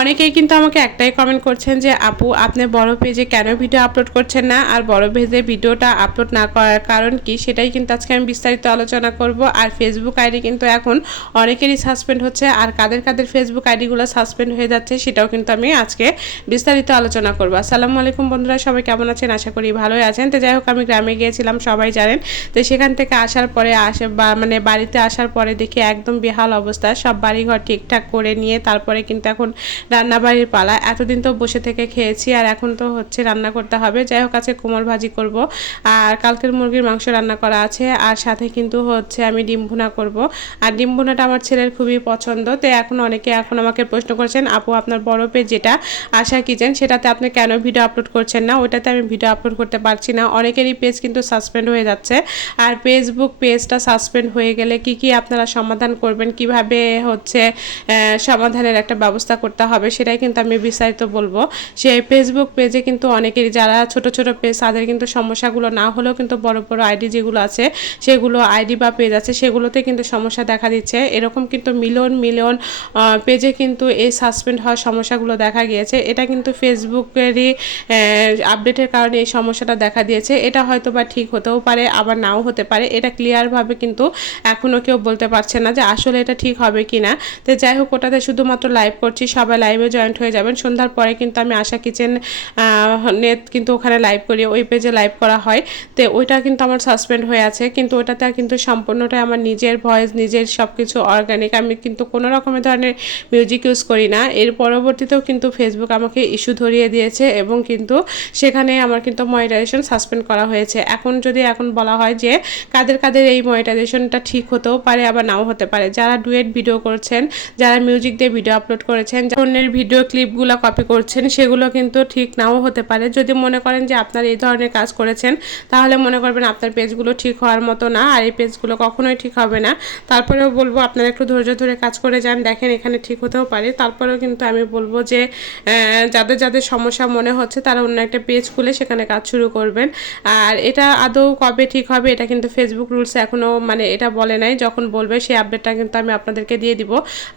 অনেকেই কিন্তু আমাকে একটাই কমেন্ট করছেন যে আপু আপনি বড় পেজে কেন ভিডিও আপলোড করছেন না, আর বড় পেজে ভিডিওটা আপলোড না করার কারণ কি সেটাই কিন্তু আজকে আমি বিস্তারিত আলোচনা করব। আর ফেসবুক আইডি কিন্তু এখন অনেকেরই সাসপেন্ড হচ্ছে, আর কাদের কাদের ফেসবুক আইডিগুলো সাসপেন্ড হয়ে যাচ্ছে সেটাও কিন্তু আমি আজকে বিস্তারিত আলোচনা করব। আসসালামু আলাইকুম বন্ধুরা, সবাই কেমন আছেন? আশা করি ভালোই আছেন। তো যাই হোক, আমি গ্রামে গিয়েছিলাম, সবাই জানেন। তো সেখান থেকে আসার পরে বাড়িতে আসার পরে দেখি একদম বেহাল অবস্থা, সব বাড়িঘর ঠিকঠাক করে নিয়ে তারপরে কিন্তু এখন রান্নাবাড়ির পালা। এতদিন তো বসে থেকে খেয়েছি, আর এখন তো হচ্ছে রান্না করতে হবে। যাই হোক, আজকে কোমল ভাজি করব, আর কালকের মুরগির মাংস রান্না করা আছে, আর সাথে কিন্তু হচ্ছে আমি ডিম ভুনা করব। আর ডিম ভুনাটা আমার ছেলের খুবই পছন্দ। তো অনেকে আমাকে প্রশ্ন করছেন আপু আপনার বড় পেজ যেটা আশা কিচেন, সেটাতে আপনি কেন ভিডিও আপলোড করছেন না? ওইটাতে আমি ভিডিও আপলোড করতে পারছি না। অনেকেরই পেজ কিন্তু সাসপেন্ড হয়ে যাচ্ছে। আর ফেসবুক পেজটা সাসপেন্ড হয়ে গেলে কি আপনারা সমাধান করবেন, কিভাবে হচ্ছে সমাধানের একটা ব্যবস্থা করতে হবে, সেটাই কিন্তু আমি বিস্তারিত বলবো। সেই ফেসবুক পেজে কিন্তু অনেকেরই, যারা ছোট ছোট পেজ তাদের কিন্তু সমস্যাগুলো না হলেও কিন্তু বড় বড় আইডি যেগুলো আছে, সেগুলো আইডি বা পেজ আছে, সেগুলোতে কিন্তু সমস্যা দেখা দিচ্ছে। এরকম কিন্তু মিলিয়ন মিলিয়ন পেজে কিন্তু এই সাসপেন্ড হওয়ার সমস্যাগুলো দেখা গিয়েছে। এটা কিন্তু ফেসবুকেরই আপডেটের কারণে এই সমস্যাটা দেখা দিয়েছে। এটা হয়তো বা ঠিক হতেও পারে, আবার নাও হতে পারে। এটা ক্লিয়ারভাবে কিন্তু এখনও কেউ বলতে পারছে না যে আসলে এটা ঠিক হবে কি না। তো যাই হোক, ওটাতে শুধুমাত্র লাইভ করছি, সবাই লাইভে জয়েন্ট হয়ে যাবেন। সন্ধ্যার পরে কিন্তু আমি আশা কিচেন নেট কিন্তু ওখানে লাইভ করি, ওই পেজে লাইভ করা হয়। তো ওইটা কিন্তু আমার সাসপেন্ড হয়ে আছে, কিন্তু ওটাতে কিন্তু সম্পূর্ণটাই আমার নিজের ভয়েস, নিজের সব কিছু অর্গানিক। আমি কিন্তু কোনো রকমের ধরনের মিউজিক ইউজ করি না। এর পরবর্তীতেও কিন্তু ফেসবুক আমাকে ইস্যু ধরিয়ে দিয়েছে, এবং কিন্তু সেখানে আমার কিন্তু মনিটাইজেশন সাসপেন্ড করা হয়েছে। এখন বলা হয় যে কাদের কাদের এই মনিটাইজেশনটা ঠিক হতেও পারে, আবার নাও হতে পারে। যারা ডুয়েট ভিডিও করছেন, যারা মিউজিক দিয়ে ভিডিও আপলোড করেছেন, অন্যের ভিডিও ক্লিপগুলো কপি করছেন, সেগুলো কিন্তু ঠিক নাও হতে পারে। যদি মনে করেন যে আপনার এই ধরনের কাজ করেছেন, তাহলে মনে করবেন আপনার পেজগুলো ঠিক হওয়ার মতো না, আর এই পেজগুলো কখনোই ঠিক হবে না। তারপরেও বলবো আপনারা একটু ধৈর্য ধরে কাজ করে যান, দেখেন এখানে ঠিক হতেও পারে। তারপরেও কিন্তু আমি বলবো যে যাদের যাদের সমস্যা মনে হচ্ছে তারা অন্য একটা পেজ খুলে সেখানে কাজ শুরু করবেন। আর এটা আদৌ কবে ঠিক হবে এটা কিন্তু ফেসবুক রুলস এখনও এটা বলে নাই। যখন বলবে সেই আপডেটটা কিন্তু আমি আপনাদেরকে দিয়ে দিব।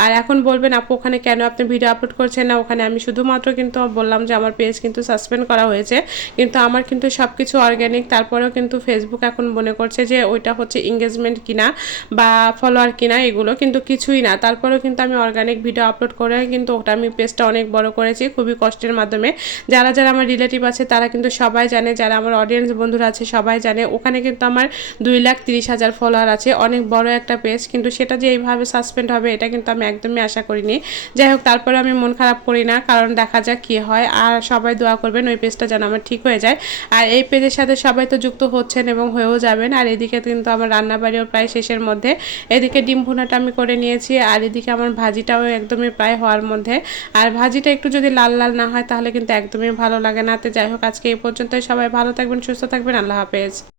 আর এখন বলবেন আপু ওখানে কেন আপনি ভিডিও আপলোড করছেন না? ওখানে আমি শুধুমাত্র কিন্তু বললাম যে আমার পেজ কিন্তু সাসপেন্ড করা হয়েছে, কিন্তু আমার কিন্তু সব কিছু অর্গ্যানিক। তারপরেও কিন্তু ফেসবুক এখন মনে করছে যে ওইটা হচ্ছে এঙ্গেজমেন্ট কিনা বা ফলোয়ার কিনা, এগুলো কিন্তু কিছুই না। তারপরেও কিন্তু আমি অর্গ্যানিক ভিডিও আপলোড করে কিন্তু ওটা আমি পেজটা অনেক বড় করেছি খুবই কষ্টের মাধ্যমে। যারা যারা আমার রিলেটিভ আছে তারা কিন্তু সবাই জানে, যারা আমার অডিয়েন্স বন্ধুরা আছে সবাই জানে। ওখানে কিন্তু আমার 2,30,000 ফলোয়ার আছে, অনেক বড় একটা পেজ। কিন্তু সেটা যে এইভাবে সাসপেন্ড হবে এটা কিন্তু আমি একদমই আশা করিনি। যাই হোক, তারপরে আমি মন খারাপ করি না, কারণ দেখা যাক কী হয়। আর সবাই দোয়া করবেন ওই পেজটা যেন আমার ঠিক হয়ে যায়। আর এই পেজের সাথে সবাই তো যুক্ত হচ্ছেন এবং হয়েও যাবেন। আর এদিকে কিন্তু আমার রান্নাবাড়িও প্রায় শেষের মধ্যে। এদিকে ডিম ভুনাটা আমি করে নিয়েছি, আর এদিকে আমার ভাজিটাও একদমই প্রায় হওয়ার মধ্যে। আর ভাজিটা একটু যদি লাল লাল না হয় তাহলে কিন্তু একদমই ভালো লাগে না। তো যাই হোক, আজকে এই পর্যন্তই। সবাই ভালো থাকবেন, সুস্থ থাকবেন। আল্লাহ হাফেজ।